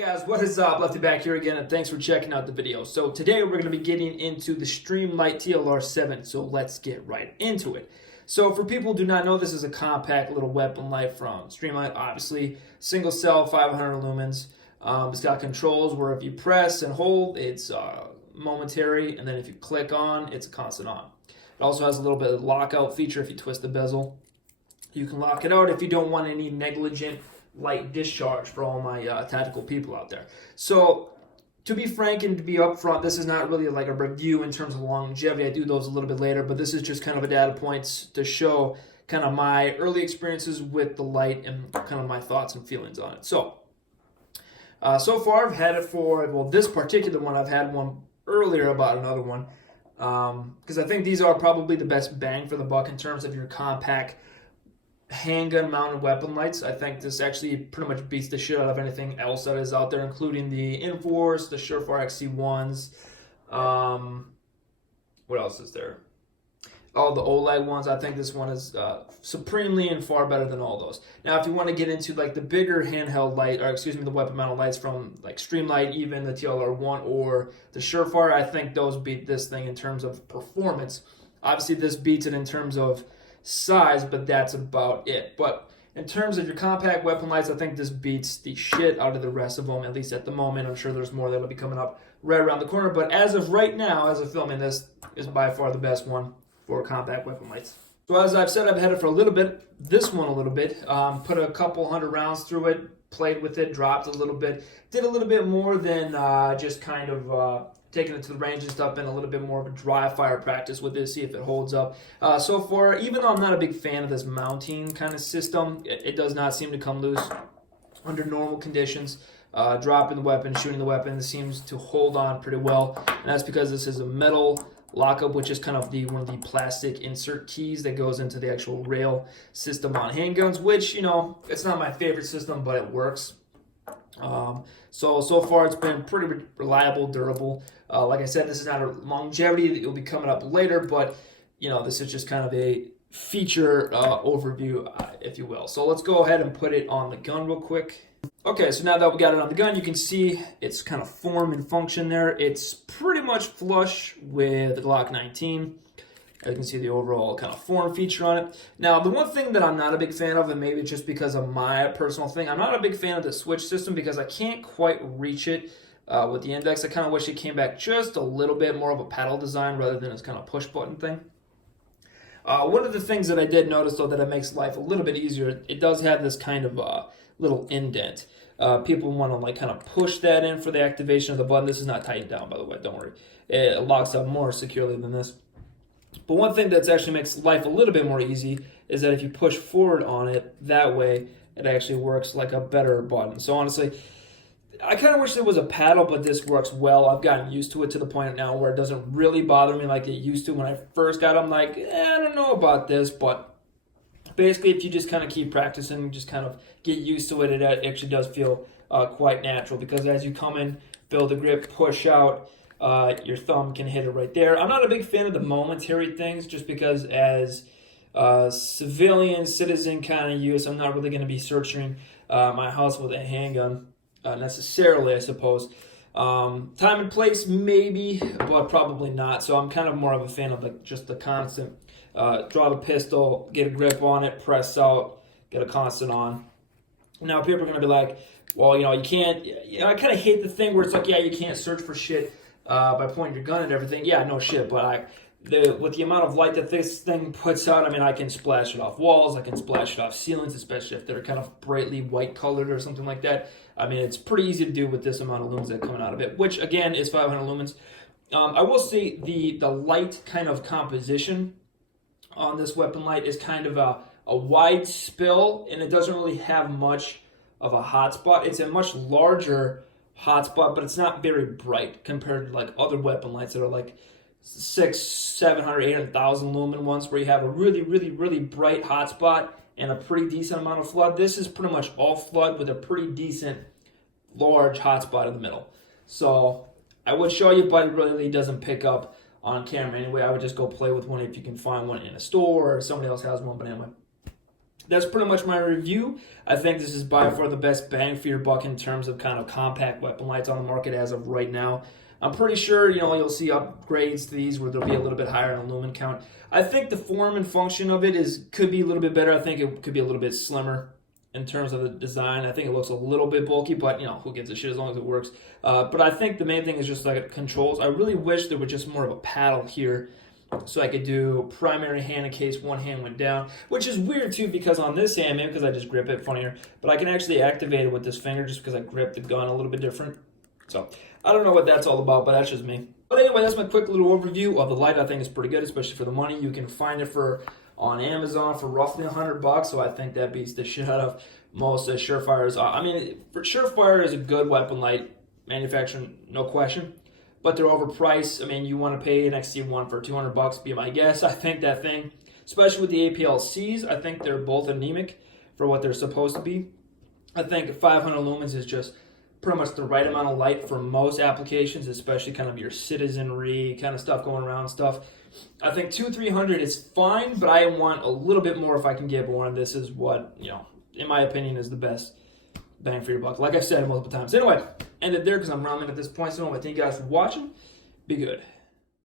Hey guys, what is up? Lefty back here again, and thanks for checking out the video. So today we're going to be getting into the Streamlight TLR7, so let's get right into it. So for people who do not know, this is a compact little weapon light from Streamlight, obviously. Single cell, 500 lumens. It's got controls where if you press and hold, it's momentary, and then if you click on, it's a constant on. It also has a little bit of lockout feature if you twist the bezel. You can lock it out if you don't want any negligent light discharge for all my tactical people out there. So to be frank and to be upfront, this is not really like a review in terms of longevity. I do those a little bit later, but this is just kind of a data points to show kind of my early experiences with the light and kind of my thoughts and feelings on it. So far I've had it for, well, this particular one, I've had one earlier about another one, because I think these are probably the best bang for the buck in terms of your compact handgun mounted weapon lights. I think this actually pretty much beats the shit out of anything else that is out there, including the Inforce, the Surefire XC1s. What else is there? All the OLED ones. I think this one is supremely and far better than all those. Now, if you want to get into like the bigger handheld light, or excuse me, the weapon mounted lights from like Streamlight, even the TLR1 or the Surefire, I think those beat this thing in terms of performance. Obviously, this beats it in terms of size, but that's about it. But in terms of your compact weapon lights, I think this beats the shit out of the rest of them, at least at the moment. I'm sure there's more that'll be coming up right around the corner, but as of right now, as of filming this, is by far the best one for compact weapon lights. So as I've said, I've had it for a little bit, this one a little bit, put a couple hundred rounds through it, played with it, dropped a little bit, did a little bit more than just kind of taking it to the range and stuff, and a little bit more of a dry fire practice with this, see if it holds up. So far, even though I'm not a big fan of this mounting kind of system, it does not seem to come loose under normal conditions. Dropping the weapon, shooting the weapon, it seems to hold on pretty well, and that's because this is a metal lockup, which is kind of one of the plastic insert keys that goes into the actual rail system on handguns, which, you know, it's not my favorite system, but it works. So far it's been pretty reliable, durable. Like I said, this is not a longevity that will be coming up later, but you know, this is just kind of a feature overview, if you will. So let's go ahead and put it on the gun real quick. Okay, so now that we got it on the gun, you can see its kind of form and function there. It's pretty much flush with the Glock 19. You can see the overall kind of form feature on it. Now, the one thing that I'm not a big fan of, and maybe just because of my personal thing, I'm not a big fan of the switch system because I can't quite reach it with the index. I kind of wish it came back just a little bit more of a paddle design rather than this kind of push button thing. One of the things that I did notice, though, that it makes life a little bit easier, it does have this kind of little indent. People want to like kind of push that in for the activation of the button. This is not tightened down, by the way, don't worry. It locks up more securely than this. But one thing that actually makes life a little bit more easy is that if you push forward on it, that way it actually works like a better button. So honestly, I kind of wish there was a paddle, but this works well. I've gotten used to it to the point now where it doesn't really bother me like it used to when I first got it. I'm like, I don't know about this, but basically if you just kind of keep practicing, just kind of get used to it, it actually does feel quite natural, because as you come in, build a grip, push out, your thumb can hit it right there. I'm not a big fan of the momentary things, just because as civilian, citizen kind of use, I'm not really going to be searching my house with a handgun necessarily, I suppose. Time and place, maybe, but probably not. So I'm kind of more of a fan of like just the constant draw the pistol, get a grip on it, press out, get a constant on. Now people are going to be like, well, you know, you can't, you know, I kind of hate the thing where it's like, yeah, you can't search for shit by pointing your gun at everything. Yeah, no shit, but with the amount of light that this thing puts out, I mean, I can splash it off walls, I can splash it off ceilings, especially if they're kind of brightly white colored or something like that. I mean, it's pretty easy to do with this amount of lumens that are coming out of it, which again is 500 lumens. I will say the light kind of composition on this weapon light is kind of a wide spill, and it doesn't really have much of a hotspot. It's a much larger hotspot, but it's not very bright compared to like other weapon lights that are like 600, 700, 800,000 lumen ones, where you have a really, really, really bright hotspot and a pretty decent amount of flood. This is pretty much all flood with a pretty decent large hotspot in the middle. So I would show you, but it really doesn't pick up on camera anyway. I would just go play with one if you can find one in a store or somebody else has one, but anyway. that's pretty much my review. I think this is by far the best bang for your buck in terms of kind of compact weapon lights on the market as of right now. I'm pretty sure, you'll see upgrades to these where they'll be a little bit higher in lumen count. I think the form and function of it could be a little bit better. I think it could be a little bit slimmer in terms of the design. I think it looks a little bit bulky, but who gives a shit as long as it works. But I think the main thing is just like controls. I really wish there was just more of a paddle here, so I could do primary hand in case one hand went down, which is weird too because on this hand, maybe because I just grip it funnier, but I can actually activate it with this finger just because I grip the gun a little bit different. So I don't know what that's all about, but that's just me. But anyway, that's my quick little overview of the light. I think it's pretty good, especially for the money. You can find it on Amazon for roughly $100, so I think that beats the shit out of most Surefires. I mean, for Surefire is a good weapon light manufacturer, no question. But they're overpriced. I mean, you want to pay an XT1 for $200, be my guess. I think that thing, especially with the APLCs, I think they're both anemic for what they're supposed to be. I think 500 lumens is just pretty much the right amount of light for most applications, especially kind of your citizenry kind of stuff going around stuff. I think 200-300 is fine, but I want a little bit more if I can get more. And this is what, in my opinion, is the best bang for your buck. Like I've said multiple times. Anyway, end it there because I'm running at this point. So I thank you guys for watching. Be good.